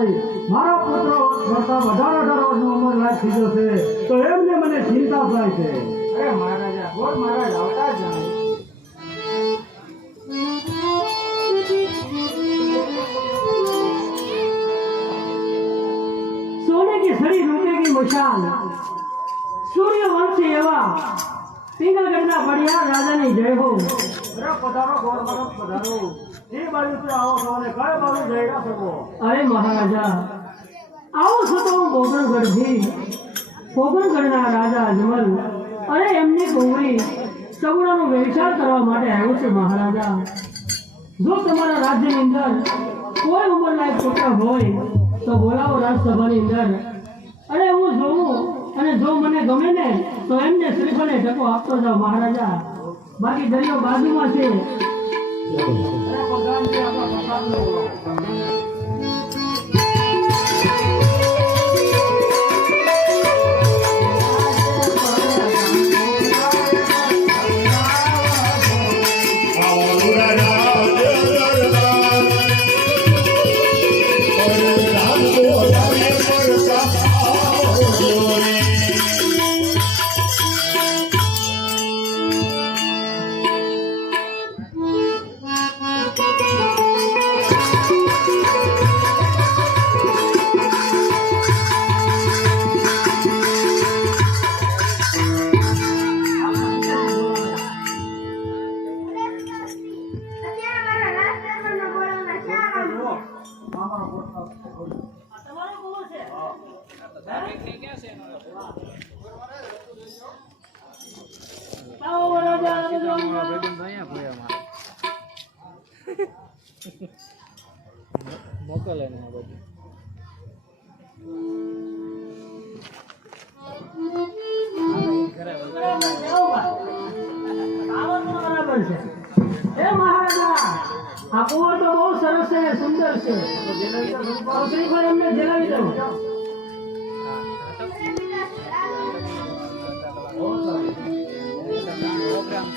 થઈ મારા પુત્ર કરતા 18 વર્ષનો ઉંમર લાયક થઈ ગયો છે તો એમને મને ચિંતા થાય છે. અરે મહારાજા બોલ મહારાજ આવતા જ નહીં. सोने की सड़ी रूपे की मशाल सूर्य वंशी एवा पिंगलगढ़ना बढ़िया राजा ने जय हो. અરે પધારો ગોળ મરમ પધારો એ બાજુથી આવો છો અને કઈ બાજુ જઈ રહ્યા છો? अरे महाराजा आओ છો તો પોગણગઢ થી પોગણગઢના રાજા અજમલ અરે એમની ગોળી સગુણાનો વ્યવસાય કરવા માટે આવ્યો છે. મહારાજા જો તમારા રાજ્યની અંદર કોઈ ઉંમરલાયક પુત્ર હોય તો બોલાવો રાજસભાની અંદર અને હું જોઉં અને જો મને ગમે ને તો એમને શ્રીફળે ટકો આપતો જાઓ મહારાજા. બાકી દરિયો બાજુમાં છે. અરે પ્રધાનજી આપણા પ્રસાદનો બોલો. મોકલે ને આ બધું બરાબર છે. એ મહારાજા આ કુંવર તો બહુ સરસ છે સુંદર છે. શ્રીફળ એમને જણાવી દો.